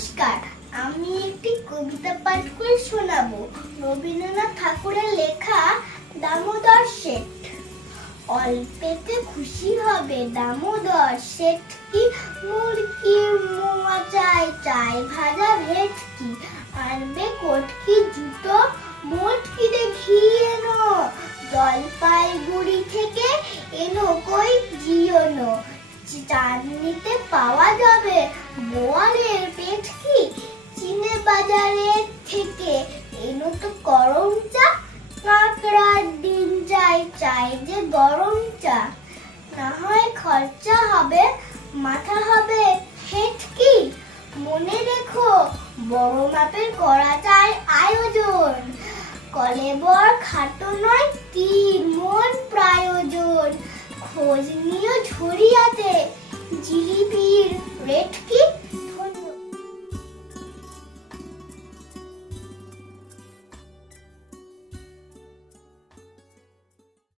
নমস্কার, আমি একটি কবিতা পাঠ করে শোনাবো। রবীন্দ্রনাথ ঠাকুরের লেখা দামোদর শেঠ। অল্পেতে খুশি হবে দামোদর শেঠ কি, মুরগির মোয়া চাই চাই ভাজা ভেটকি, আনবে কটকি জুতো মোটকিতে ঘি এনো, জলপাইগুড়ি থেকে এনো কই জিওনো, চাঁদনিতে পাওয়া যাবে বোয়ালের পেটকি, চিনে বাজারের থেকে এনো তো গরম চা, কাঁকড়ার ডিম চাই চাই যে গরম চা, না হয় খরচা হবে মাথা হবে হেটকি, মনে রেখো বড় মাপের করা চাই আয়োজন, কলেবর খাটো নয় 3 মণ প্রয়োজন, খোঁজ নিও ঝুড়িয়াতে জিলিপির রেট কি